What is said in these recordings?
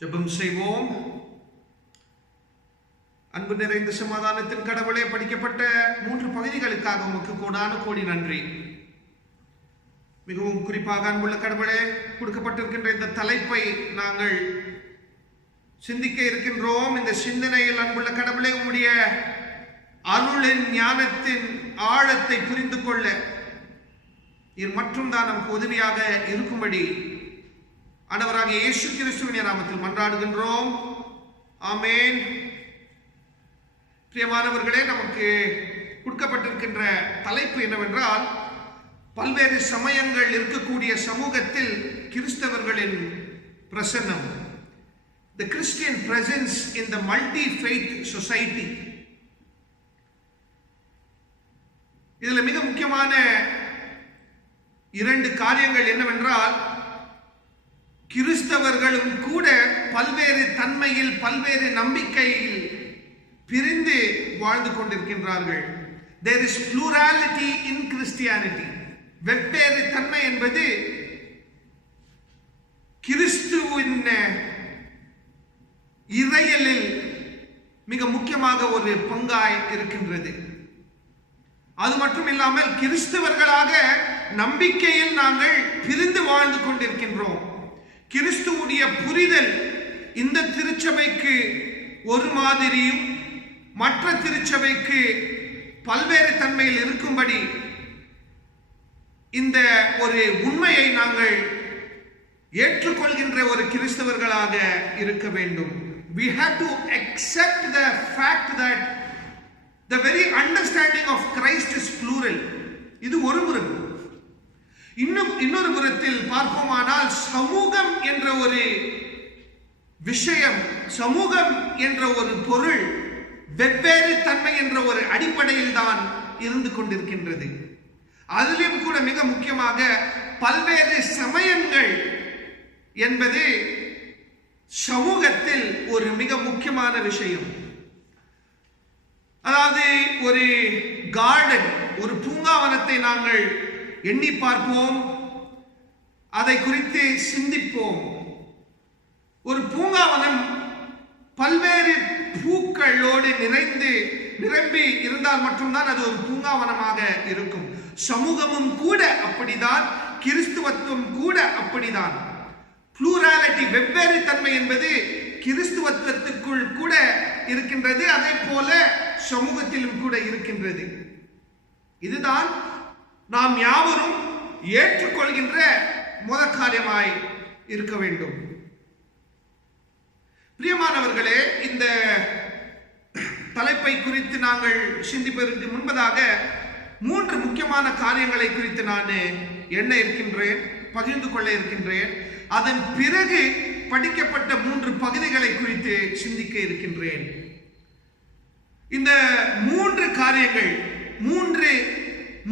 ஜெபம் செய்வோம். அன்பு நிறைந்த சமாதானத்தின் கடவுளே, படிக்கப்பட்ட 3 பகுதிகளுக்காக உமக்கு கோடான கோடி நன்றி. மிகவும் குறிப்பாக அன்புள்ள கடவுளே, கொடுக்கப்பட்டிருக்கின்ற இந்த தலைப்பை நாங்கள் சிந்திக்க இருக்கின்றோம். இந்த சிந்தனையில் அன்புள்ள கடவுளே, உம்முடைய அருளின் ஞானத்தின் ஆழத்தை புரிந்து கொள்ள இது மற்றும் தான் நமக்கு உதவியாக இருக்கும்படி ஆண்டவராகிய இயேசு கிறிஸ்துவின் நாமத்தில் மன்றாடுகின்றோம். ஆமென். பிரியமானவர்களே, நமக்கு கொடுக்கப்பட்டிருக்கின்ற தலைப்பு என்னவென்றால், பல்வேறு சமயங்கள் இருக்கக்கூடிய சமூகத்தில் கிறிஸ்தவர்களின் பிரசன்னம். The Christian presence in the multi-faith society. இதில் மிக முக்கியமான 2 காரியங்கள் என்னவென்றால், கிறிஸ்தவர்களும் கூட பல்வேறு தன்மையில் பல்வேறு நம்பிக்கையில் பிரிந்து வாழ்ந்து கொண்டிருக்கின்றார்கள். There is plurality in Christianity. வெவ்வேறு தன்மை என்பது கிறிஸ்துவின் இறையலில் மிக முக்கியமாக ஒரு பங்காய் இருக்கின்றது. அது மட்டும் இல்லாமல் கிறிஸ்தவர்களாக நம்பிக்கையில் நாங்கள் பிரிந்து வாழ்ந்து கொண்டிருக்கின்றோம். கிறிஸ்துவுடைய புரிதல் இந்த திருச்சபைக்கு ஒரு மாதிரியும் மற்ற திருச்சபைக்கு பல்வேறு தன்மையில் இருக்கும்படி இந்த ஒரு உண்மையை நாங்கள் ஏற்றுக்கொள்கின்ற ஒரு கிறிஸ்தவர்களாக இருக்க வேண்டும். We have to accept the fact that the very understanding of Christ is plural. இது ஒரு புறம். இன்னொரு புறத்தில் பார்ப்போமானால், சமூகம் என்ற ஒரு விஷயம், சமூகம் என்ற ஒரு பொருள் வெவ்வேறு தன்மை என்ற ஒரு அடிப்படையில் தான் இருந்து கொண்டிருக்கின்றது. அதிலும் கூட மிக முக்கியமாக பல்வேறு சமயங்கள் என்பது சமூகத்தில் ஒரு மிக முக்கியமான விஷயம். அதாவது ஒரு கார்டன், ஒரு பூங்காவனத்தை நாங்கள் எண்ணி பார்ப்போம், அதை குறித்து சிந்திப்போம். ஒரு பூங்காவனம் பல்வேறு பூக்களோடு நிரம்பி இருந்தால் மட்டும்தான் அது ஒரு பூங்காவனமாக இருக்கும். சமூகமும் கூட அப்படிதான், கிறிஸ்துவத்துவம் கூட அப்படிதான். புளூராலிட்டி, வெவ்வேறு தன்மை என்பது கிறிஸ்துவத்துவத்துக்குள் கூட இருக்கின்றது, அதே போல சமூகத்திலும் கூட இருக்கின்றது. இதுதான் நாம் யாவரும் ஏற்றுக்கொள்கின்ற முதல் காரியமாய் இருக்க வேண்டும். பிரியமானவர்களே, இந்த தலைப்பை குறித்து நாங்கள் சிந்திப்பதற்கு முன்பதாக 3 முக்கியமான காரியங்களை குறித்து நான் எண்ண இருக்கின்றேன், பகிர்ந்து கொள்ள இருக்கின்றேன். அதன் பிறகு படிக்கப்பட்ட 3 பகுதிகளை குறித்து சிந்திக்க இருக்கின்றேன். இந்த 3 காரியங்கள், 3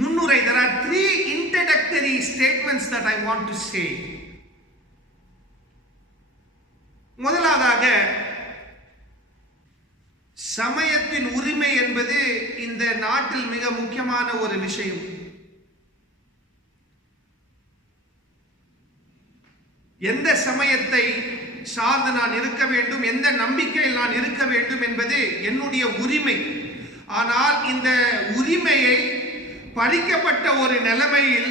முன்னுரை. There are 3 introductory statements that I want to say. முதலாவதாக, சமயத்தின் உரிமை என்பது இந்த நாட்டில் மிக முக்கியமான ஒரு விஷயம். எந்த சமயத்தை சார்ந்து நான் இருக்க வேண்டும், எந்த நம்பிக்கையில் நான் இருக்க வேண்டும் என்பது என்னுடைய உரிமை. ஆனால் இந்த உரிமையை பறிக்கப்பட்ட ஒரு நிலைமையில்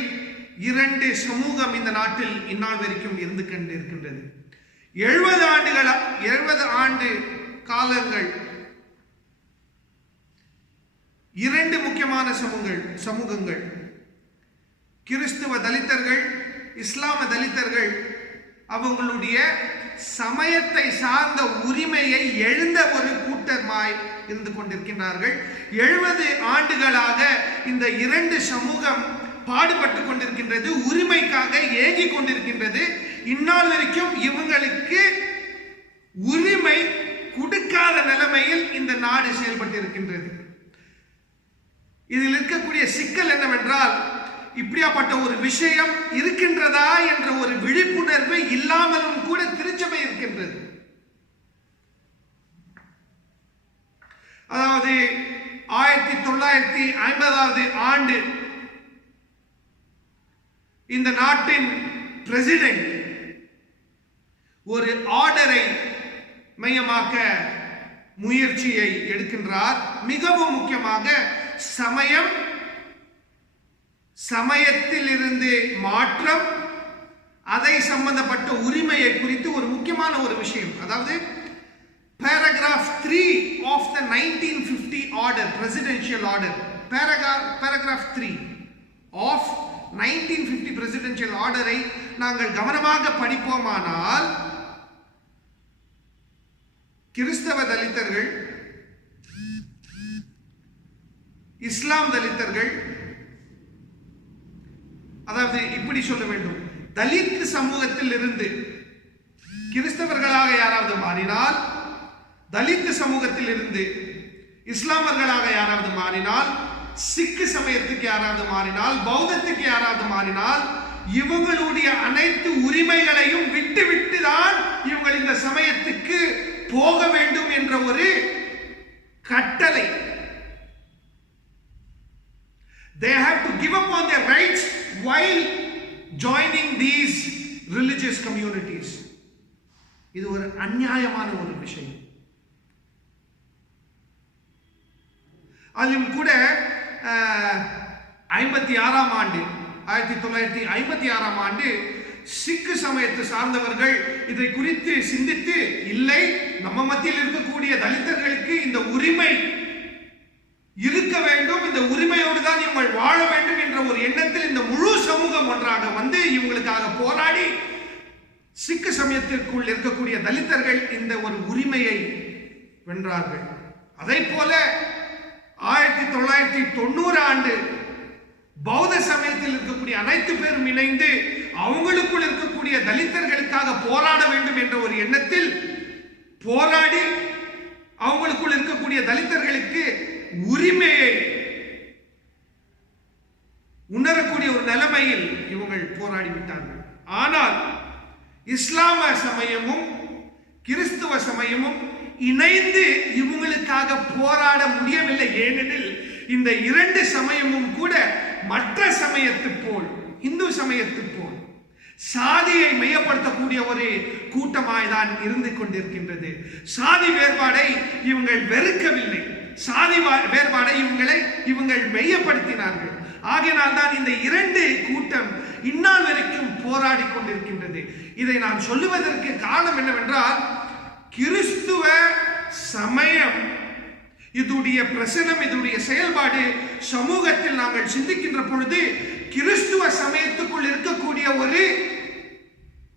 2 சமூகம் இந்த நாட்டில் இந்நாள் வரைக்கும் இருந்து கொண்டிருக்கின்றது. 70 ஆண்டு காலங்கள் 2 முக்கியமான சமூகங்கள், கிறிஸ்துவ தலித்தர்கள், இஸ்லாம தலித்தர்கள், அவங்களுடைய சமயத்தை சார்ந்த உரிமையை எழுந்த ஒரு கூட்டமாய் இருந்து கொண்டிருக்கிறார்கள். 70 ஆண்டுகளாக இந்த 2 சமூகம் பாடுபட்டு கொண்டிருக்கின்றது, உரிமைக்காக ஏங்கி கொண்டிருக்கின்றது. இந்நாள் வரைக்கும் இவங்களுக்கு உரிமை கொடுக்காத நிலைமையில் இந்த நாடு செயல்பட்டு இருக்கின்றது. இதில் இருக்கக்கூடிய சிக்கல் என்னவென்றால், இப்படியாப்பட்ட ஒரு விஷயம் இருக்கின்றதா என்ற ஒரு விழிப்புணர்வு இல்லாமலும் கூட திருச்சபை இருக்கின்றது. அதாவது 1950 ஆண்டு இந்த நாட்டின் பிரசிடென்ட் ஒரு ஆர்டரை மையமாக்க முயற்சியை எடுக்கின்றார். மிகவும் முக்கியமாக சமயத்தில் இருந்து மாற்றம், அதை சம்பந்தப்பட்ட உரிமையை குறித்து ஒரு முக்கியமான ஒரு விஷயம். அதாவது paragraph 3 of the 1950 order, presidential order, paragraph 3 of 1950 presidential order-ஐ நாங்கள் கவனமாக படிப்போமானால், கிறிஸ்தவ தலித்தர்கள், இஸ்லாம் தலித்தர்கள், அதாவது இப்படி சொல்ல வேண்டும், தலித் சமூகத்தில் இருந்து கிறிஸ்தவர்களாக யாராவது மாறினால், தலித் சமூகத்தில் இருந்து இஸ்லாமர்களாக யாராவது மாறினால், சிக்கு சமயத்துக்கு யாராவது மாறினால், பௌத்தத்துக்கு யாராவது மாறினால், இவங்களுடைய அனைத்து உரிமைகளையும் விட்டு தான் இவங்க இந்த சமயத்துக்கு போக வேண்டும் என்ற ஒரு கட்டளை. They have to give up on their rights while joining these religious communities. இது ஒரு அநியாயமான ஒரு விஷயம். அதிலும் கூட 56ஆம் ஆண்டு 1956ஆம் ஆண்டு சிக்கு சமயத்தை சார்ந்தவர்கள் இதை குறித்து சிந்தித்து, இல்லை, நம்ம மத்தியில் இருக்கக்கூடிய தலித்தர்களுக்கு இந்த உரிமை இருக்க வேண்டும், இந்த உரிமையோடு தான் இவங்க வாழ வேண்டும் என்ற ஒரு எண்ணத்தில் இந்த முழு சமூகம் ஒன்றாக வந்து இவங்களுக்காக போராடி சிக்கு சமயத்திற்குள் இருக்கக்கூடிய தலித்தர்கள் இந்த ஒரு உரிமையை வென்றார்கள். அதை போல 1990 ஆண்டு பௌத்த சமயத்தில் இருக்கக்கூடிய அனைத்து பேரும் இணைந்து அவங்களுக்குள் இருக்கக்கூடிய தலித்தர்களுக்காக போராட வேண்டும் என்ற ஒரு எண்ணத்தில் போராடி அவங்களுக்குள் இருக்கக்கூடிய தலித்தர்களுக்கு உரிமையை உணரக்கூடிய ஒரு நிலைமையில் இவங்கள் போராடி விட்டார்கள். ஆனால் இஸ்லாம சமயமும் கிறிஸ்துவ சமயமும் இணைந்து இவங்களுக்காக போராட முடியவில்லை. ஏனெனில் இந்த இரண்டு சமயமும் கூட மற்ற சமயத்து போல், இந்து சமயத்து போல் சாதியை மையப்படுத்தக்கூடிய ஒரு கூட்டமாய் தான் இருந்து கொண்டிருக்கின்றது. சாதி வேறுபாடை இவங்கள் வெறுக்கவில்லை, சாதி வேறுபாடை இவங்கள் மையப்படுத்தினார்கள். ஆகையினால் தான் இந்த இரண்டு கூட்டம் இந்நாள் வரைக்கும் போராடி கொண்டிருக்கின்றது. இதை நான் சொல்லுவதற்கு காரணம் என்னவென்றால், கிறிஸ்துவ சமயம் இதுடைய பிரசனம், இதுடைய செயல்பாடு சமூகத்தில் நாங்கள் சிந்திக்கின்ற பொழுது கிறிஸ்துவ சமயத்துக்குள் இருக்கக்கூடிய ஒரு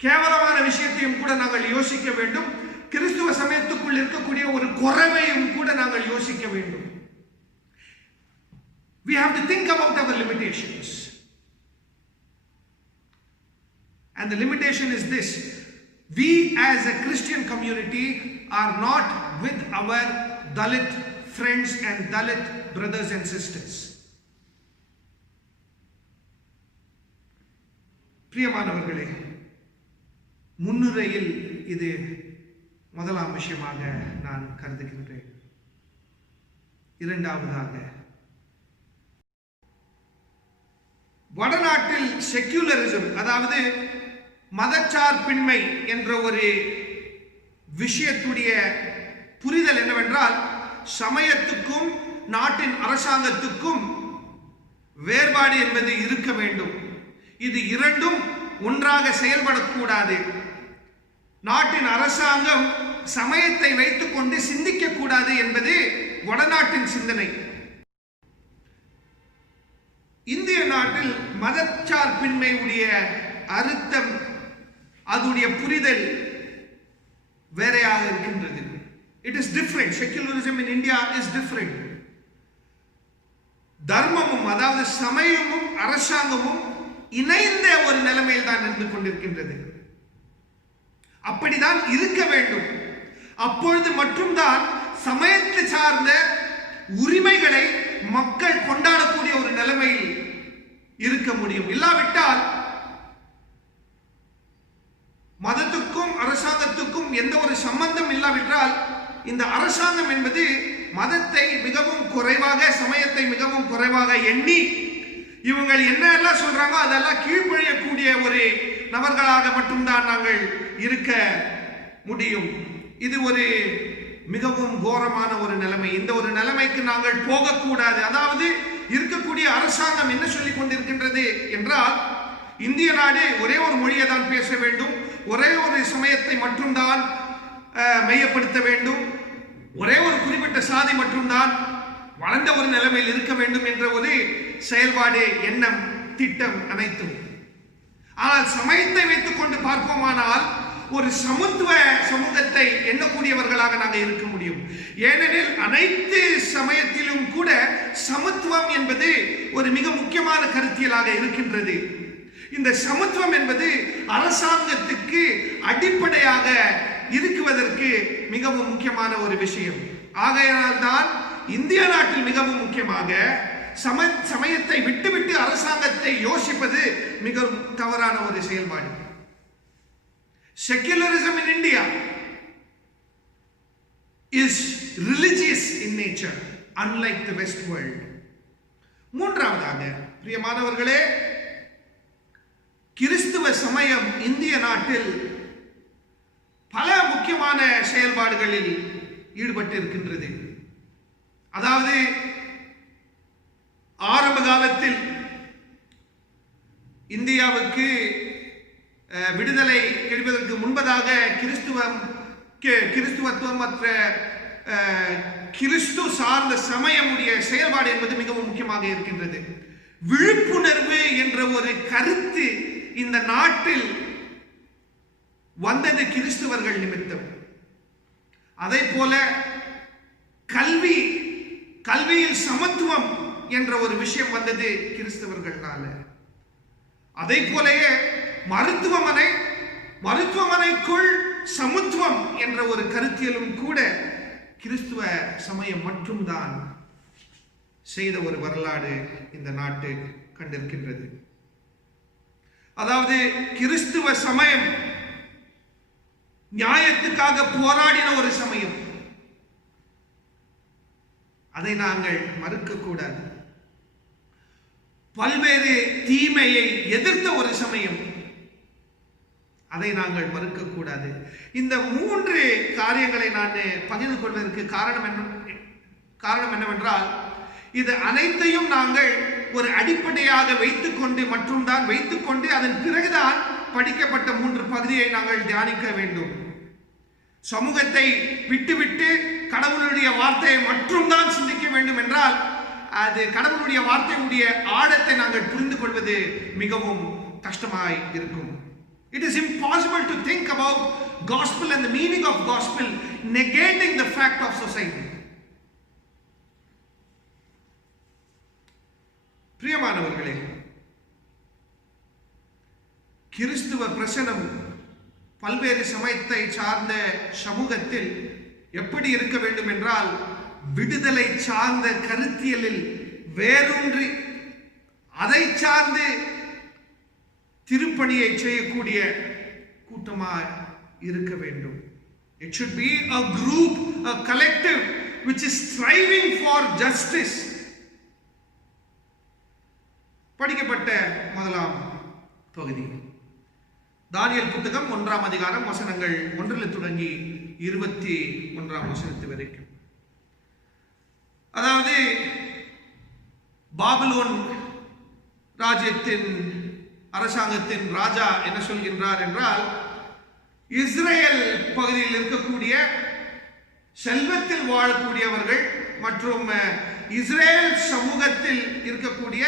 கேவலமான விஷயத்தையும் கூட நாங்கள் யோசிக்க வேண்டும். கிறிஸ்துவ சமயத்துக்குள் இருக்கக்கூடிய ஒரு குறைவையும் கூட நாங்கள் யோசிக்க வேண்டும். We have to think about our limitations. And the limitation is this: we as a Christian community are not with our Dalit friends and Dalit brothers and sisters. பிரியமானவர்களே, முன்னுரையில் இது முதலாம் விஷயமாக நான் கருதுகின்றேன். இரண்டாவதாக, வடநாட்டில் செக்யூலரிசம், அதாவது மதச்சார்பின்மை என்ற ஒரு விஷயத்துடைய புரிதல் என்னவென்றால், சமயத்துக்கும் நாட்டின் அரசாங்கத்துக்கும் வேறுபாடு என்பது இருக்க வேண்டும். இது இரண்டும் ஒன்றாக செயல்படக்கூடாது. நாட்டின் அரசாங்கம் சமயத்தை வைத்துக் கொண்டு சிந்திக்க கூடாது என்பது வடநாட்டின் சிந்தனை. இந்திய நாட்டில் மதச்சார்பின்மை உடைய அர்த்தம், அதுடைய புரிதல் வேறையாக இருக்கின்றது. It is different. Secularism in India is different. தர்மமும், அதாவது சமயமும் அரசாங்கமும் இணைந்த ஒரு நிலைமையில் தான் இருந்து கொண்டிருக்கின்றது. அப்படிதான் இருக்க வேண்டும். அப்பொழுது மட்டும்தான் சமயத்தை சார்ந்த உரிமைகளை மக்கள் கொண்டாடக்கூடிய ஒரு நிலைமையில் இருக்க முடியும். இல்லாவிட்டால் மதத்துக்கும் அரசாங்கத்துக்கும் எந்த ஒரு சம்பந்தம் இல்லாவிட்டால் இந்த அரசாங்கம் என்பது மதத்தை மிகவும் குறைவாக, சமயத்தை மிகவும் குறைவாக எண்ணி இவங்க என்ன எல்லாம் சொல்றாங்க அதெல்லாம் கீழ்ப்பழியக்கூடிய ஒரு நபர்களாக மட்டும்தான் நாங்கள் இருக்க முடியும். இது ஒரு மிகவும் கோரமான ஒரு நிலைமை. இந்த ஒரு நிலைமைக்கு நாங்கள் போகக்கூடாது. அதாவது இருக்கக்கூடிய அரசாங்கம் என்ன சொல்லிக் கொண்டிருக்கின்றது என்றால், இந்திய நாடு ஒரே ஒரு மொழியை தான் பேச வேண்டும், ஒரே ஒரு சமயத்தை மட்டும்தான் மையப்படுத்த வேண்டும், ஒரே ஒரு குறிப்பிட்ட சாதி மட்டும்தான் வளர்ந்த ஒரு நிலைமையில் இருக்க வேண்டும் என்ற ஒரு செயல்பாடு, எண்ணம், திட்டம் அனைத்தும். ஆனால் சமயத்தை வைத்துக் கொண்டு பார்ப்போமானால் ஒரு சமத்துவ சமூகத்தை எண்ணக்கூடியவர்களாக நாங்கள் இருக்க முடியும். ஏனெனில் அனைத்து சமயத்திலும் கூட சமத்துவம் என்பது ஒரு மிக முக்கியமான கருத்தியலாக இருக்கின்றது. இந்த சமத்துவம் என்பது அரசாங்கத்துக்கு அடிப்படையாக இருக்குவதற்கு மிகவும் முக்கியமான ஒரு விஷயம். ஆகையால் தான் இந்திய நாட்டில் மிகவும் முக்கியமாக சமயத்தை விட்டுவிட்டு அரசாங்கத்தை யோசிப்பது மிகவும் தவறான ஒரு செயல்பாடு. Secularism in India is religious in nature, unlike the West world. மூன்றாவதாக, பிரியமானவர்களே, கிறிஸ்துவ சமயம் இந்திய நாட்டில் பல முக்கியமான செயல்பாடுகளில் ஈடுபட்டு இருக்கின்றது. அதாவது ஆரம்ப காலத்தில் இந்தியாவுக்கு விடுதலை கிடைப்பதற்கு முன்பதாக கிறிஸ்துவத்துவம் மற்ற கிறிஸ்து சார்ந்த சமயமுடைய செயல்பாடு என்பது மிகவும் முக்கியமாக இருக்கின்றது. விழிப்புணர்வு என்ற ஒரு கருத்து இந்த நாட்டில் வந்தது கிறிஸ்துவர்கள் நிமித்தம். அதே போல கல்வியில் சமத்துவம் என்ற ஒரு விஷயம் வந்தது கிறிஸ்தவர்களால. அதே போலயே மருத்துவமனைக்குள் சமத்துவம் என்ற ஒரு கருத்தியலும் கூட கிறிஸ்துவ சமயம் மட்டும்தான் செய்த ஒரு வரலாறு இந்த நாட்டு கண்டிருக்கின்றது. அதாவது கிறிஸ்துவ சமயம் நியாயத்துக்காக போராடின ஒரு சமயம். அதை நாங்கள் மறுக்க கூடாது. பல்வேறு தீமையை எதிர்த்த ஒரு சமயம். அதை நாங்கள் மறுக்க கூடாது. இந்த மூன்று காரியங்களை நான் பகிர்ந்து கொள்வதற்கு காரணம் என்னவென்றால், இது அனைத்தையும் நாங்கள் ஒரு அடிப்படையாக வைத்துக்கொண்டு அதன் பிறகுதான் படிக்கப்பட்ட 3 பகுதியை நாங்கள் தியானிக்க வேண்டும். சமூகத்தை விட்டுவிட்டு கடவுளுடைய வார்த்தையை மட்டும்தான் சிந்திக்க வேண்டும் என்றால் அது கடவுளுடைய வார்த்தையுடைய ஆழத்தை நாங்கள் புரிந்து கொள்வது மிகவும் கஷ்டமாய் இருக்கும். It is impossible to think about gospel and the meaning of gospel negating the fact of society. பிரியமானவர்களே, கிறிஸ்துவ பிரசனம் பல்வேறு சமயத்தை சார்ந்த சமூகத்தில் எப்படி இருக்க வேண்டும் என்றால், விடுதலை சார்ந்த கருத்தியலில் வேரூன்றி அதை சார்ந்து திருப்பணியை செய்யக்கூடிய கூட்டமாக இருக்க வேண்டும். It should be a group, a collective which is striving for justice. படிக்கப்பட்ட முதலாம் பகுதி தானியேல் புத்தகம் 1ஆம் அதிகாரம் வசனங்கள் 1 தொடங்கி 21ஆம் வசனத்து வரைக்கும். அதாவது பாபிலோன் ராஜ்யத்தின் அரசாங்கத்தின் ராஜா என்ன சொல்கின்றார் என்றால், இஸ்ரேல் பகுதியில் இருக்கக்கூடிய செல்வத்தில் வாழக்கூடியவர்கள் மற்றும் இஸ்ரேல் சமூகத்தில் இருக்கக்கூடிய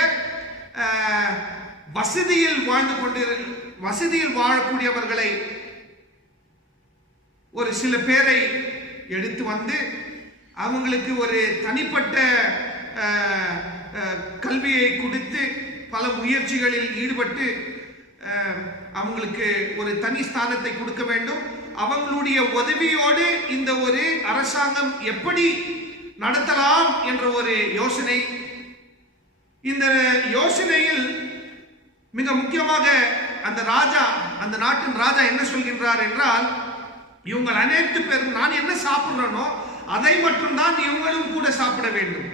வசதியில் வாழக்கூடியவர்களை ஒரு சில பேரை எடுத்து வந்து அவங்களுக்கு ஒரு தனிப்பட்ட கல்வியை கொடுத்து பல முயற்சிகளில் ஈடுபட்டு அவங்களுக்கு ஒரு தனி ஸ்தானத்தை கொடுக்க வேண்டும். அவங்களுடைய உதவியோடு இந்த ஒரு அரசாங்கம் எப்படி நடத்தலாம் என்ற ஒரு யோசனை. இந்த யோசனையில் மிக முக்கியமாக அந்த நாட்டின் ராஜா என்ன சொல்கின்றார் என்றால், இவங்க அனைத்து பேரும் நான் என்ன சாப்பிடுறேனோ அதை மட்டும்தான் இவங்களும் கூட சாப்பிட வேண்டும்.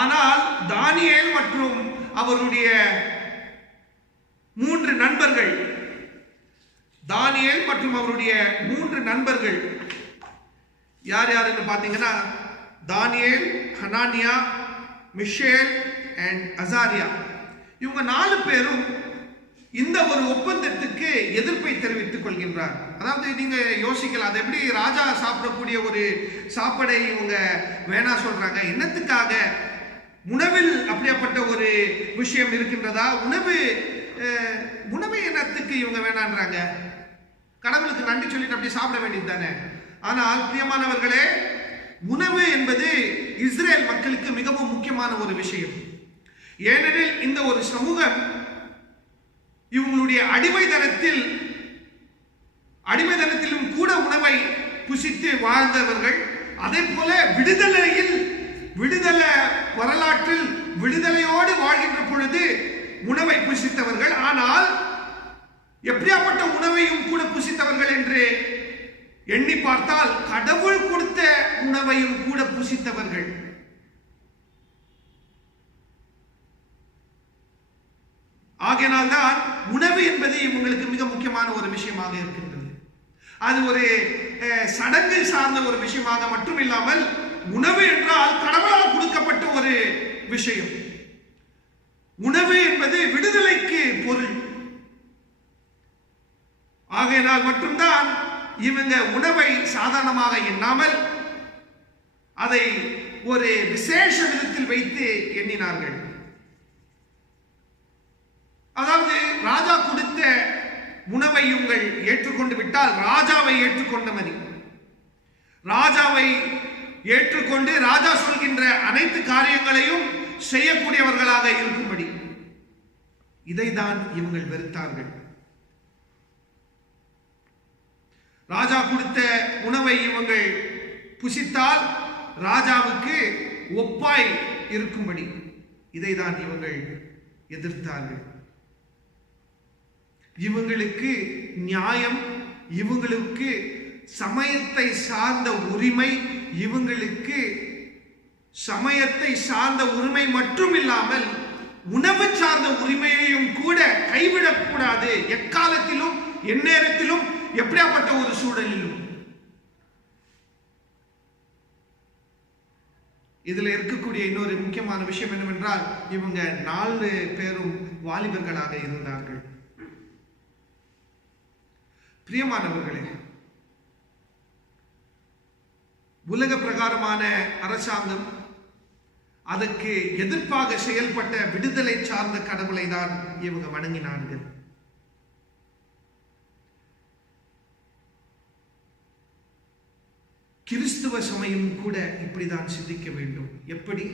ஆனால் தானியேல் மற்றும் அவருடைய 3 நண்பர்கள் தானியேல் மற்றும் அவருடைய 3 நண்பர்கள் யார் யாருன்னு பார்த்தீங்கன்னா, தானியேல், ஹனானியா, மிஷேல் அண்ட் அசாரியா. இவங்க 4 பேரும் இந்த ஒரு ஒப்பந்தத்துக்கு எதிர்ப்பை தெரிவித்துக் கொள்கின்றார். அதாவது நீங்க யோசிக்கலாம், அது எப்படி ராஜா சாப்பிடக்கூடிய ஒரு சாப்பாடை இவங்க வேணா சொல்றாங்க? என்னத்துக்காக? உணவில் அப்படியாப்பட்ட ஒரு விஷயம் இருக்கின்றதா? உணவு என்னத்துக்கு இவங்க வேணான்றாங்க? கடவுளுக்கு நன்றி சொல்லிட்டு அப்படி சாப்பிட வேண்டியது தானே. ஆனால் பிரியமானவர்களே, உணவு என்பது இஸ்ரேல் மக்களுக்கு மிகவும் முக்கியமான ஒரு விஷயம். ஏனெனில் இந்த ஒரு சமூகம் இவங்களுடைய அடிமைதனத்திலும் கூட உணவை புசித்து வாழ்ந்தவர்கள். அதே போல விடுதலை வரலாற்றில் விடுதலையோடு வாழ்கின்ற பொழுது உணவை புசித்தவர்கள். ஆனால் எப்படியாப்பட்ட உணவையும் கூட புசித்தவர்கள் என்று எண்ணி பார்த்தால் கடவுள் கொடுத்த உணவையும் கூட புசித்தவர்கள். ஆகையினால்தான் உணவு என்பது இவங்களுக்கு மிக முக்கியமான ஒரு விஷயமாக இருக்கின்றது. அது ஒரு சடங்கு சார்ந்த ஒரு விஷயமாக மட்டும் இல்லாமல், உணவு என்றால் கடவுளால் கொடுக்கப்பட்ட ஒரு விஷயம். உணவு என்பது விடுதலைக்கு பொருள். ஆகையினால் மட்டும்தான் இவங்க உணவை சாதாரணமாக எண்ணாமல் அதை ஒரு விசேஷ விதத்தில் வைத்து எண்ணினார்கள். அதாவது ராஜா கொடுத்த உணவை இவங்கள் ஏற்றுக்கொண்டு விட்டால் ராஜாவை ஏற்றுக்கொண்ட மாதிரி, ராஜாவை ஏற்றுக்கொண்டு ராஜா சொல்கின்ற அனைத்து காரியங்களையும் செய்யக்கூடியவர்களாக இருக்கும்படி இதைதான் இவங்கள் வெறுத்தார்கள். ராஜா கொடுத்த உணவை இவங்கள் புசித்தால் ராஜாவுக்கு ஒப்பாய் இருக்கும்படி இதைதான் இவங்கள் எதிர்த்தார்கள். இவங்களுக்கு நியாயம், இவங்களுக்கு சமயத்தை சார்ந்த உரிமை, இவங்களுக்கு சமயத்தை சார்ந்த உரிமை மட்டும் இல்லாமல் உணவு சார்ந்த உரிமையையும் கூட கைவிடக்கூடாது. எக்காலத்திலும், எந்நேரத்திலும், எப்படியாப்பட்ட ஒரு சூழலிலும். இதுல இருக்கக்கூடிய இன்னொரு முக்கியமான விஷயம் என்னவென்றால், இவங்க 4 பேரும் வாலிபர்களாக இருந்தார்கள். பிரியமானவர்களே, உலக பிரகாரமான அரசாங்கம், அதற்கு எதிர்ப்பாக செயல்பட்ட விடுதலை சார்ந்த கடவுளை தான் இவங்க வணங்கினார்கள். கிறிஸ்துவ சமயம் கூட இப்படிதான் சிந்திக்க வேண்டும். எப்படி?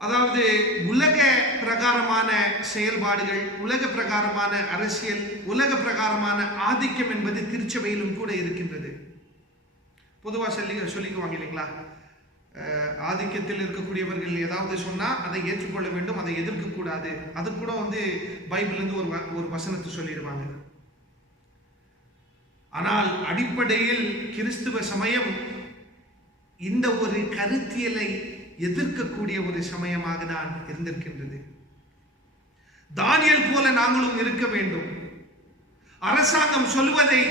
அதாவது உலக பிரகாரமான செயல்பாடுகள், உலக பிரகாரமான அரசியல், உலக பிரகாரமான ஆதிக்கம் என்பது திருச்சபையிலும் கூட இருக்கின்றது. பொதுவாக சொல்லிக்குவாங்க இல்லைங்களா, ஆதிக்கத்தில் இருக்கக்கூடியவர்கள் ஏதாவது சொன்னா அதை ஏற்றுக்கொள்ள வேண்டும், அதை எதிர்க்க கூடாது. அது கூட பைபிள்ல இருந்து ஒரு வசனத்தை சொல்லிடுவாங்க. ஆனால் அடிப்படையில் கிறிஸ்துவ சமயம் இந்த ஒரு கருத்தியலை எதிர்க்கக்கூடிய ஒரு சமயமாக தான் இருந்திருக்கின்றது. தானியேல் போல நாங்களும் இருக்க வேண்டும். அரசாங்கம் சொல்வதை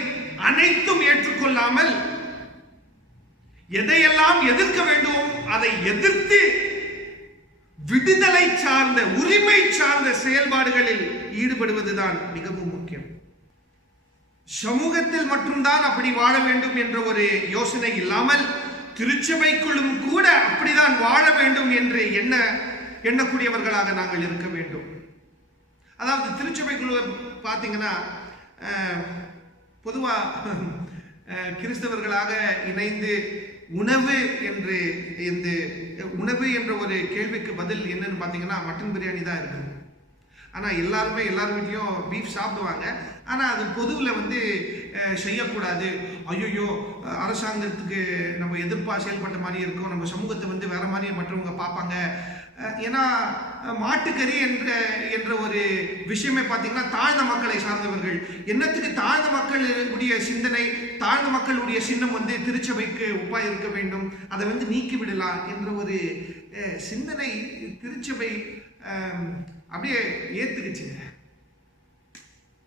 அனைத்தும் ஏற்றுக்கொள்ளாமல் எதையெல்லாம் எதிர்க்க வேண்டும் அதை எதிர்த்து விடுதலை சார்ந்த, உரிமை சார்ந்த செயல்பாடுகளில் ஈடுபடுவதுதான் மிகவும் முக்கியம். சமூகத்தில் மட்டும்தான் அப்படி வாழ வேண்டும் என்ற ஒரு யோசனை இல்லாமல் திருச்சபைக்குள்ளும் கூட அப்படிதான் வாழ வேண்டும் என்று எண்ணக்கூடியவர்களாக நாங்கள் இருக்க வேண்டும். அதாவது திருச்சபைக்குள்ள பார்த்தீங்கன்னா, பொதுவா கிறிஸ்தவர்களாக இணைந்து உணவு என்ற ஒரு கேள்விக்கு பதில் என்னன்னு பார்த்தீங்கன்னா, மட்டன் பிரியாணி தான் இருக்குது. ஆனால் எல்லார் வீட்லையும் பீஃப் சாப்பிடுவாங்க. ஆனால் அது பொதுவில் செய்யக்கூடாது. ஐயோ, அரசாங்கத்துக்கு நம்ம எதிர்ப்பாக செயல்பட்ட மாதிரி இருக்கும், நம்ம சமூகத்தை வேற மாதிரியே மற்றவங்க பார்ப்பாங்க. ஏன்னா மாட்டுக்கறி என்ற ஒரு விஷயமே பார்த்தீங்கன்னா தாழ்ந்த மக்களை சார்ந்தவர்கள். என்னத்துக்கு தாழ்ந்த மக்களுடைய சிந்தனை, தாழ்ந்த மக்களுடைய சின்னம் திருச்சபைக்கு ஒப்பாய் இருக்க வேண்டும், அதை நீக்கி விடலாம் என்ற ஒரு சிந்தனை திருச்சபை அப்படியே ஏத்துக்குச்சுங்க.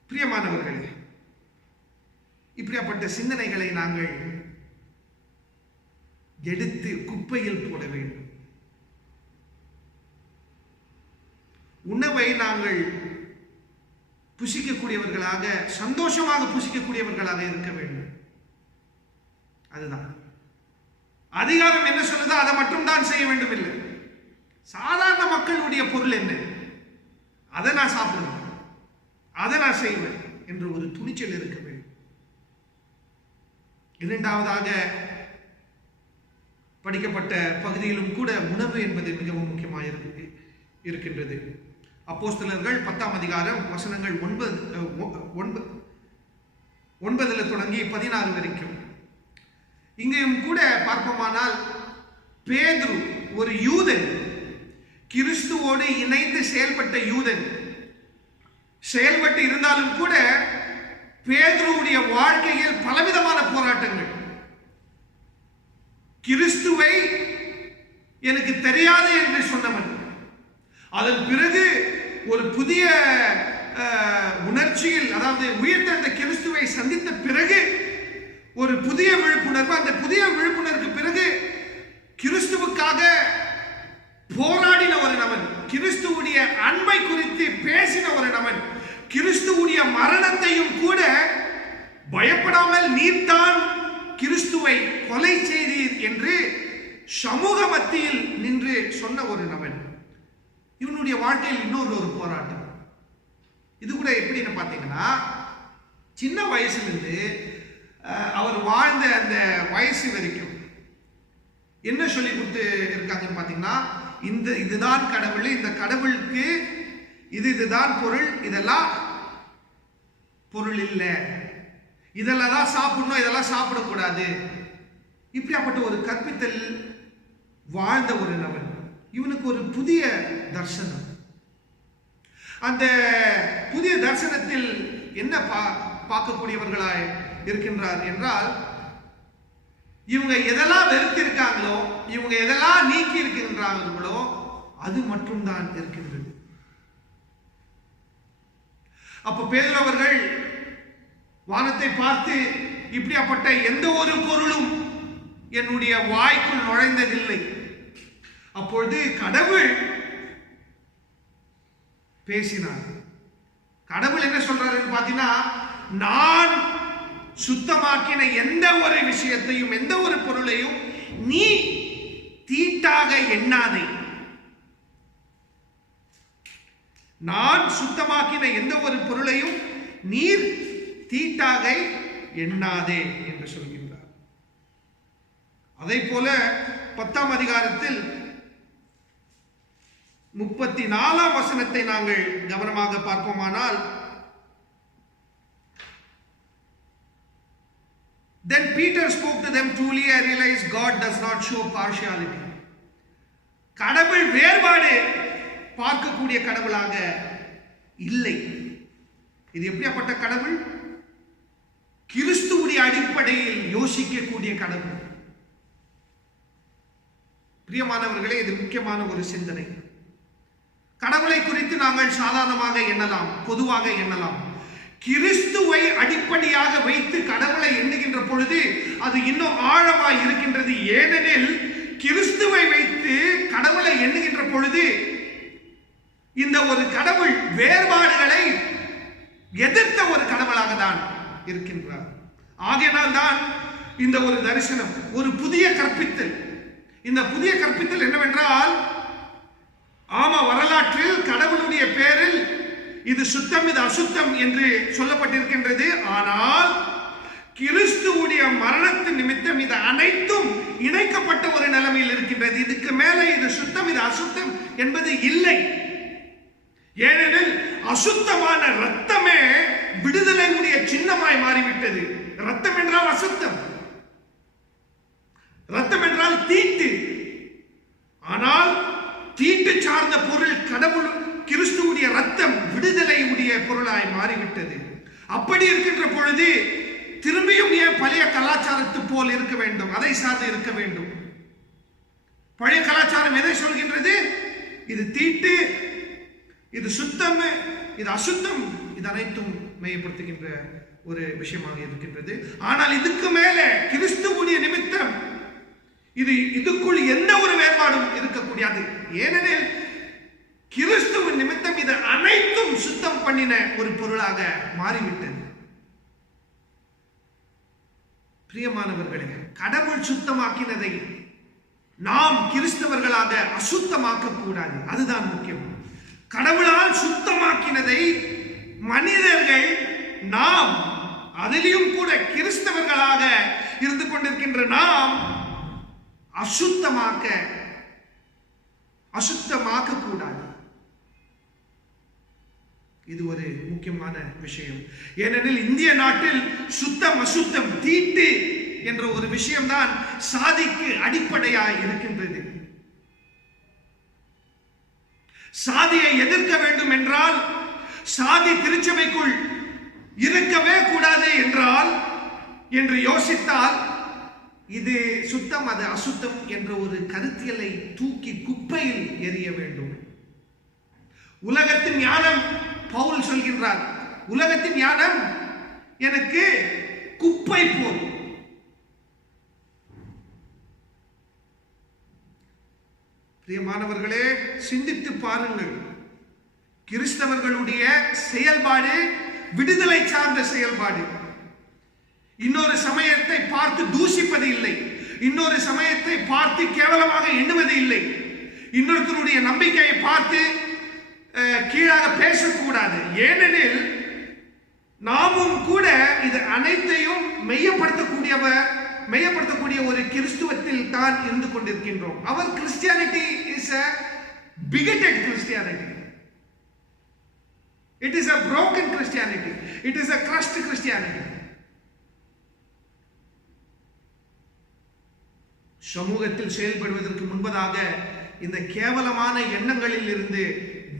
பிரியமானவர்களே, இப்படியாப்பட்ட சிந்தனைகளை நாங்கள் எடுத்து குப்பையில் போட வேண்டும். உணவை நாங்கள் புசிக்கக்கூடியவர்களாக, சந்தோஷமாக புசிக்கக்கூடியவர்களாக இருக்க வேண்டும். அதுதான் அதிகாரம் என்ன சொல்லுதோ அதை மட்டும் தான் செய்ய வேண்டும். இல்லை, சாதாரண மக்களுடைய பொருள் என்ன, அதை நான் சாப்பிடுவேன், அதை நான் செய்வேன் என்ற ஒரு துணிச்சல் இருக்க வேண்டும். இரண்டாவதாக, படிக்கப்பட்ட பகுதியிலும் கூட உணவு என்பது மிகவும் முக்கியமாக இருக்கின்றது. அப்போஸ்தலர்கள் 10ஆம் அதிகாரம் வசனங்கள் 9 தொடங்கி 16 வரைக்கும். இங்கேயும் கூட பார்ப்போமானால், பேதுரு ஒரு யூதன், கிறிஸ்துவோடு இணைந்து செயல்பட்ட யூதன், செயல்பட்டு இருந்தாலும் கூட பேதுருவுடைய வாழ்க்கையில் பலவிதமான போராட்டங்கள். கிறிஸ்துவை எனக்கு தெரியாது என்று சொன்னவன், அதன் பிறகு ஒரு புதிய உணர்ச்சியில், அதாவது உயிர்த்தெழுந்த கிறிஸ்துவை சந்தித்த பிறகு ஒரு புதிய விழிப்புணர்வு, அந்த புதிய விழிப்புணர்வுக்கு பிறகு கிறிஸ்துவுக்காக போராடின ஒரு நபன், கிறிஸ்துவுடைய அன்பை குறித்து பேசின ஒரு நபன், கிறிஸ்துவுடைய மரணத்தையும் கூட பயப்படாமல் நீர்தான் கிறிஸ்துவை கொலை செய்தீர் என்று சமூக மத்தியில் நின்று சொன்ன ஒரு நபன். இவனுடைய வாழ்க்கையில் இன்னொரு போராட்டம். இது கூட எப்படின்னு பார்த்தீங்கன்னா, சின்ன வயசுலேருந்து அவர் வாழ்ந்த அந்த வயசு வரைக்கும் என்ன சொல்லி கொடுத்து இருக்காங்கன்னு பார்த்தீங்கன்னா, இதுதான் கடவுள், இந்த கடவுளுக்கு இதுதான் பொருள், இதெல்லாம் பொருள் இல்லை, இதெல்லாம் தான் சாப்பிடணும், இதெல்லாம் சாப்பிடக்கூடாது. இப்படியாப்பட்ட ஒரு கற்பித்தல் வாழ்ந்த ஒரு நபன். இவனுக்கு ஒரு புதிய தரிசனம். அந்த புதிய தரிசனத்தில் என்ன பார்க்கக்கூடியவர்களாய் இருக்கின்றார் என்றால், இவங்க எதெல்லாம் வெறுத்திருக்காங்களோ, இவங்க எதெல்லாம் நீக்கி இருக்கின்றார்களோ அது மட்டும்தான் இருக்கின்றது. அப்ப பேதுரு அவர்கள் வானத்தை பார்த்து, இப்படியாப்பட்ட எந்த ஒரு பொருளும் என்னுடைய வாய்க்குள் நுழைந்ததில்லை. அப்பொழுது கடவுள் பேசினார். கடவுள் என்ன சொல்றாருன்னு பார்த்தீங்கன்னா, நான் சுத்தமாக்கின எந்த ஒரு விஷயத்தையும், எந்த ஒரு பொருளையும் நீ தீட்டாக எண்ணாதே. நான் சுத்தமாக்கின எந்த ஒரு பொருளையும் நீர் தீட்டாக எண்ணாதே என்று சொல்கின்றார். அதை போல 10ஆம் அதிகாரத்தில் 34ஆம் வசனத்தை நாங்கள் கவனமாக பார்ப்போமானால், Then Peter spoke to them, truly I realize God does not show partiality. கடவுள் வேறுபாடு பார்க்கக்கூடிய கடவுளாக இல்லை. இது எப்படியாப்பட்ட கடவுள்? கிறிஸ்துவுடைய அடிப்படையில் யோசிக்கக்கூடிய கடவுள். பிரியமானவர்களே, இது முக்கியமான ஒரு சிந்தனை. கடவுளை குறித்து நாங்கள் சாதாரணமாக எண்ணலாம், பொதுவாக எண்ணலாம். கிறிஸ்துவை அடிப்படையாக வைத்து கடவுளை எண்ணுகின்ற பொழுது அது இன்னும் ஆழமாய் இருக்கின்றது. ஏனெனில் கிறிஸ்துவை வைத்து கடவுளை எண்ணுகின்ற பொழுது இந்த ஒரு கடவுள் வேறுபாடுகளை எதிர்த்த ஒரு கடவுளாக தான் இருக்கின்றார். ஆகையினால் தான் இந்த ஒரு தரிசனம், ஒரு புதிய கற்பித்தல். இந்த புதிய கற்பித்தல் என்னவென்றால், ஆமா, வரலாற்றில் கடவுளுடைய பேரில் இது சுத்தம், இது அசுத்தம் என்று சொல்லப்பட்டிருக்கின்றது. ஆனால் கிறிஸ்துவுடைய மரணத்தின் நிமித்தம் இது அனைத்தும் இணைக்கப்பட்ட ஒரு நிலைமையில் இருக்கின்றது. இதுக்கு மேலே இது சுத்தம், இது அசுத்தம் என்பது இல்லை. ஏனெனில் அசுத்தமான ரத்தமே விடுதலையுடைய சின்னமாய் மாறிவிட்டது. ரத்தம் என்றால் அசுத்தம், ரத்தம் என்றால் தீட்டு. ஆனால் தீட்டு சார்ந்த பொருள் கடவுள் கிறிஸ்துவுடைய ரத்தம் விடுதலையுடைய பொருளாய் மாறிவிட்டது. அப்படி இருக்கின்ற பொழுது திரும்பியும் ஏன் பழைய கலாச்சாரத்து போல் இருக்க வேண்டும், அதை சார்ந்து இருக்க வேண்டும்? பழைய கலாச்சாரம் எதை சொல்கின்றது? இது தீட்டு, இது சுத்தம், இது அசுத்தம், இது அனைத்தும் மையப்படுத்துகின்ற ஒரு விஷயமாக இருக்கின்றது. ஆனால் இதுக்கு மேல கிறிஸ்துவுடைய நிமித்தம் இதுக்குள் எந்த ஒரு வேறுபாடும் இருக்கக்கூடாது. ஏனெனில் கிறிஸ்துவின் நிமித்தம் இது அனைத்தும் சுத்தம் பண்ணின ஒரு பொருளாக மாறிவிட்டது. பிரியமானவர்களே, கடவுள் சுத்தமாக்கினதை நாம் கிறிஸ்தவர்களாக அசுத்தமாக்க கூடாது. அதுதான் முக்கியம். கடவுளால் சுத்தமாக்கினதை மனிதர்கள், நாம் அதிலும் கூட கிறிஸ்தவர்களாக இருந்து கொண்டிருக்கின்ற நாம் அசுத்தமாக்க கூடாது. இது ஒரு முக்கியமான விஷயம். ஏனெனில் இந்திய நாட்டில் சுத்தம் அசுத்தம் தீட்டு என்ற ஒரு விஷயம்தான் சாதிக்கு அடிப்படையாய் இருக்கின்றது. சாதியை எதிர்க்க வேண்டும் என்றால், சாதி திருச்சபைக்குள் இருக்கவே கூடாது என்றால் என்று யோசித்தால், இது சுத்தம் அது அசுத்தம் என்ற ஒரு கருத்தியலை தூக்கி குப்பையில் எறிய வேண்டும். உலகத்தின் ஞானம், பவுல் சொல்கின்றார், உலகத்தின் ஞானம் எனக்கு குப்பை போல். பிரியமானவர்களே, சிந்தித்து பாருங்கள். கிறிஸ்தவர்களுடைய செயல்பாடு விடுதலை சார்ந்த செயல்பாடு. இன்னொரு சமயத்தை பார்த்து தூஷிப்பது இல்லை, இன்னொரு சமயத்தை பார்த்து கேவலமாக எண்ணுவது இல்லை, இன்னொருத்தருடைய நம்பிக்கையை பார்த்து கீழாக பேசக்கூடாது. ஏனெனில் நாமும் கூட இது அனைத்தையும் மெய்யப்படுத்தக்கூடிய ஒரு கிறிஸ்துவத்தில் தான் இருந்து கொண்டிருக்கின்றோம். அவர் Christianity is a bigoted Christianity. It is a broken Christianity. It is a crushed Christianity. சமூகத்தில் செயல்படுவதற்கு முன்பதாக இந்த கேவலமான எண்ணங்களில் இருந்து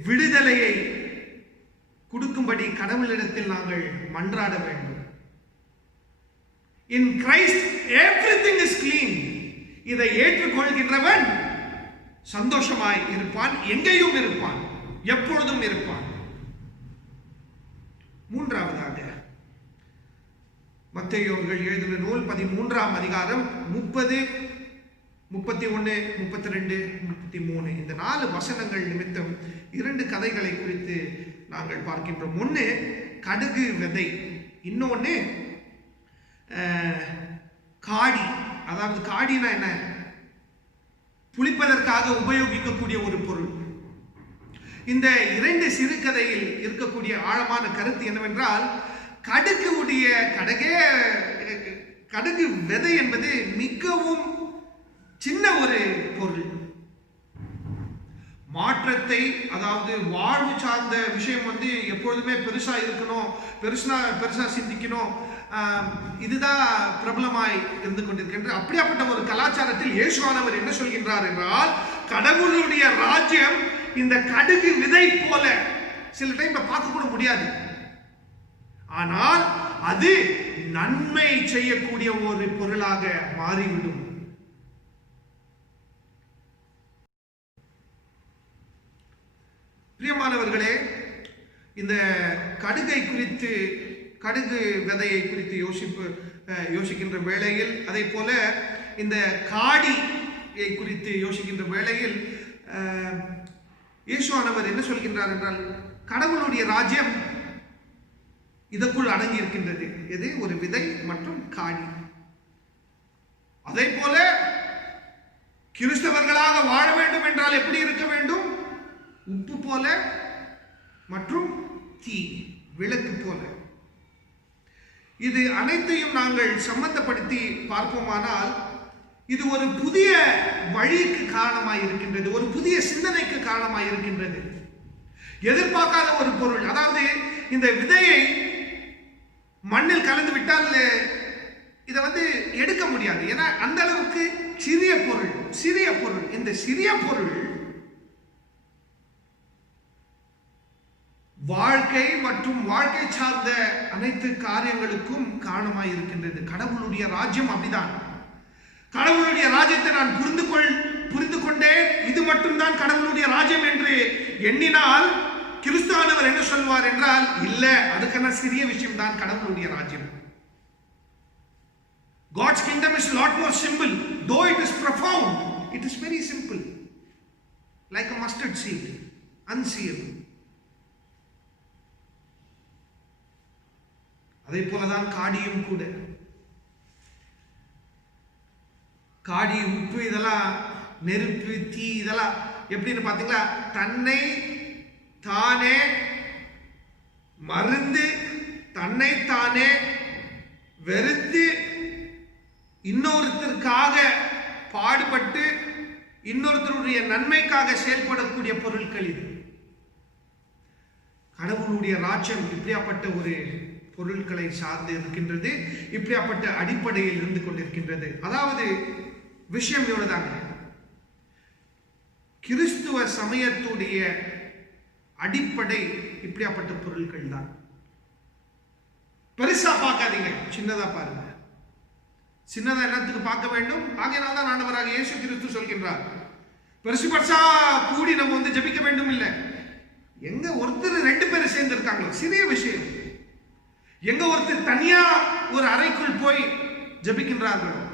விடுதலையை கொடுக்கும்படி கடவுளிடத்தில் நாங்கள் மன்றாட வேண்டும். In Christ everything is clean. இதை ஏற்றுக்கொள்கின்றவன் சந்தோஷமாய் இருப்பான், எங்கேயும் இருப்பான், எப்பொழுதும் இருப்பான். மூன்றாவதாக மத்தேயு அவர்கள் எழுதின நூல் 13ஆம் அதிகாரம் 30, 31, 32, 33 இந்த 4 வசனங்கள் நிமித்தம் 2 கதைகளை குறித்து நாங்கள் பார்க்கின்றோம். ஒன்று கடுகு விதை, இன்னொன்று காடி. அதாவது காடினா என்ன? புளிப்பதற்காக உபயோகிக்கக்கூடிய ஒரு பொருள். இந்த 2 சிறுகதையில் இருக்கக்கூடிய ஆழமான கருத்து என்னவென்றால், கடுகு விதை என்பது மிகவும் சின்ன ஒரு பொருள். மாற்றத்தை, அதாவது வாழ்வு சார்ந்த விஷயம் எப்பொழுதுமே பெருசா இருக்கணும், பெருசா சிந்திக்கணும், இதுதான் பிரபலமாய் இருந்து கொண்டிருக்கின்ற அப்படியாப்பட்ட ஒரு கலாச்சாரத்தில் இயேசுவானவர் என்ன சொல்கின்றார் என்றால், கடவுளுடைய ராஜ்யம் இந்த கடுகு விதை போல சில டைம் பார்க்க கூட முடியாது, ஆனால் அது நன்மை செய்யக்கூடிய ஒரு பொருளாக மாறிவிடும். பிரியமானவர்களே, இந்த கடுகு விதையை குறித்து யோசிக்கின்ற வேளையில், அதே போல இந்த காடியை குறித்து யோசிக்கின்ற வேளையில் இயேசுவானவர் என்ன சொல்கின்றார் என்றால், கடவுளுடைய ராஜ்யம் இதற்குள் அடங்கி இருக்கின்றது. எது? ஒரு விதை மற்றும் காடி. அதே போல கிறிஸ்தவர்களாக வாழ வேண்டும் என்றால் எப்படி இருக்க வேண்டும்? உப்பு போல மற்றும் தீ, விளக்கு போல. இது அனைத்தையும் நாங்கள் சம்பந்தப்படுத்தி பார்ப்போமானால், இது ஒரு புதிய வழிக்கு காரணமாய் இருக்கின்றது, ஒரு புதிய சிந்தனைக்கு காரணமாய் இருக்கின்றது. எதிர்பார்க்காத ஒரு பொருள். அதாவது இந்த விதையை மண்ணில் கலந்து விட்டால் இதை எடுக்க முடியாது. ஏன்னா அந்த அளவுக்கு சிறிய பொருள். இந்த சிறிய பொருள் வாழ்க்கை மற்றும் வாழ்க்கை சார்ந்த அனைத்து காரியங்களுக்கும் காரணமாய் இருக்கின்றது. கடவுளுடைய ராஜ்யம் அப்படிதான். கடவுளுடைய ராஜ்யத்தை நான் புரிந்து கொண்டேன், இது மட்டும்தான் கடவுளுடைய ராஜ்யம் என்று எண்ணினால் கிறிஸ்துவானவர் என்ன சொல்வார் என்றால், இல்ல, அதுக்கான சிறிய விஷயம் தான் கடவுளுடைய ராஜ்யம். God's kingdom is a lot more simple. Though it is profound, it is very simple. Like a mustard seed, unseeable. அதே போலதான் காடியும் கூட. காடி, உப்பு, இதெல்லாம் நெருப்பு, தீ, இதெல்லாம் எப்படின்னு பாத்தீங்களா, தன்னை தானே மருந்து, தன்னை தானே வெறுத்து இன்னொருத்தருக்காக பாடுபட்டு இன்னொருத்தருடைய நன்மைக்காக செயல்படக்கூடிய பொருட்கள் இது. கடவுளுடைய ராஜ்யம் இப்படியாப்பட்ட ஒரு பொருட்களை சார்ந்து இருக்கின்றது, இப்படியாப்பட்ட அடிப்படையில் இருந்து கொண்டிருக்கின்றது. அதாவது விஷயம் இவ்வளவுதாங்க, கிறிஸ்துவ சமயத்துடைய அடிப்படை இப்படியாப்பட்ட பொருட்கள் தான். பெருசா பார்க்காதீங்க, சின்னதா பாருங்க. சின்னதா என்னத்துக்கு பார்க்க வேண்டும்? ஆகையினால் தான் ஆண்டவராக இயேசு கிறிஸ்து சொல்கின்றார், பெருசு பெருசா கூடி நம்ம ஜெபிக்க வேண்டும் இல்லை. எங்க ஒருத்தர் 2 பேர் சேர்ந்து இருக்காங்களோ சிறிய விஷயம், எங்க ஒருத்தர் தனியா ஒரு அறைக்குள் போய் ஜெபிக்கின்றார்களோ,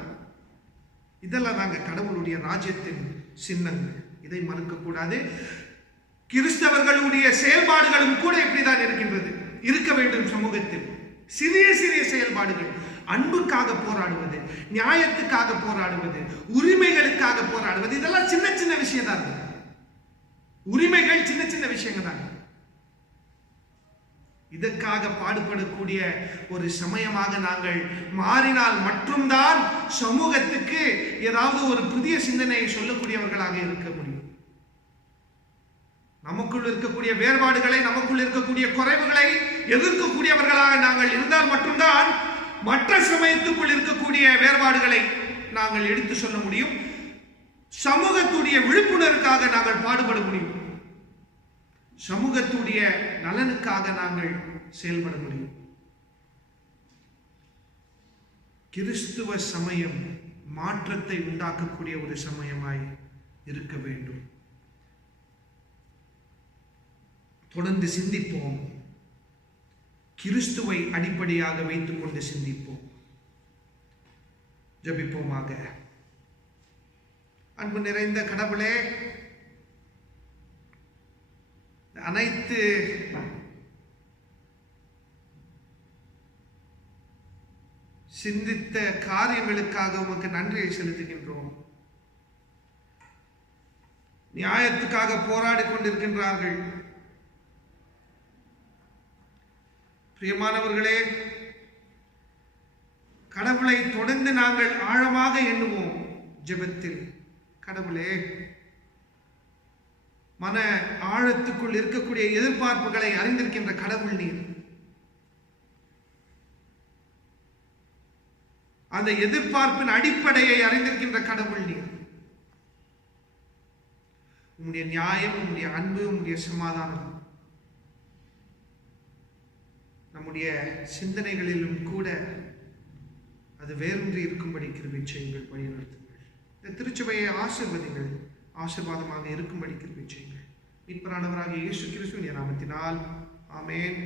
இதெல்லாம் தாங்க கடவுளுடைய ராஜ்யத்தின் சின்னங்கள். இதை மறுக்க கூடாது. கிறிஸ்தவர்களுடைய செயல்பாடுகளும் கூட இப்படிதான் இருக்கின்றது, இருக்க வேண்டும் சமூகத்தில். சிறிய சிறிய செயல்பாடுகள், அன்புக்காக போராடுவது, நியாயத்துக்காக போராடுவது, உரிமைகளுக்காக போராடுவது, இதெல்லாம் சின்ன சின்ன விஷயம் தான். உரிமைகள் சின்ன சின்ன விஷயங்கள் தான். இதற்காக பாடுபடக்கூடிய ஒரு சமயமாக நாங்கள் மாறினால் மட்டும்தான் சமூகத்துக்கு ஏதாவது ஒரு புதிய சிந்தனையை சொல்லக்கூடியவர்களாக இருக்க முடியும். நமக்குள் இருக்கக்கூடிய வேறுபாடுகளை, நமக்குள் இருக்கக்கூடிய குறைவுகளை எதிர்க்கக்கூடியவர்களாக நாங்கள் இருந்தால் மட்டும்தான் மற்ற சமயத்துக்குள் இருக்கக்கூடிய வேறுபாடுகளை நாங்கள் எடுத்து சொல்ல முடியும். சமூகத்துடைய விழிப்புணர்வுக்காக நாங்கள் பாடுபட முடியும். சமூகத்துடைய நலனுக்காக நாங்கள் செயல்பட முடியும். கிறிஸ்துவ சமயம் மாற்றத்தை உண்டாக்கக்கூடிய ஒரு சமயமாய் இருக்க வேண்டும். தொடர்ந்து சிந்திப்போம். கிறிஸ்துவை அடிப்படையாக வைத்துக் கொண்டு சிந்திப்போம். ஜெபிப்போமாக. அன்பு நிறைந்த கடவுளே, அனைத்து சிந்தித்த காரியங்களுக்காக உமக்கு நன்றியை செலுத்துகின்றோம். நியாயத்துக்காக போராடி கொண்டிருக்கின்றார்கள். பிரியமானவர்களே, கடவுளை தொடர்ந்து நாங்கள் ஆழமாக எண்ணுவோம் ஜெபத்தில். கடவுளே, மன ஆழத்துக்குள் இருக்கக்கூடிய எதிர்பார்ப்புகளை அறிந்திருக்கின்ற கடவுள் நீர். அந்த எதிர்பார்ப்பின் அடிப்படையை அறிந்திருக்கின்ற கடவுள் நீர். உம்முடைய நியாயம், உம்முடைய அன்பு, உம்முடைய சமாதானம் நம்முடைய சிந்தனைகளிலும் கூட அது வேரூன்றி இருக்கும்படி கிருபை செய்யுங்கள், வழிநடத்துங்கள். இந்த திருச்சபையை ஆசீர்வதிங்கள், ஆசீர்வாதமாக இருக்கும்படி கிருபை செய்யுங்கள். மீட்பரானவராகிய இயேசு கிறிஸ்துவின் நாமத்தினால் ஆமென்.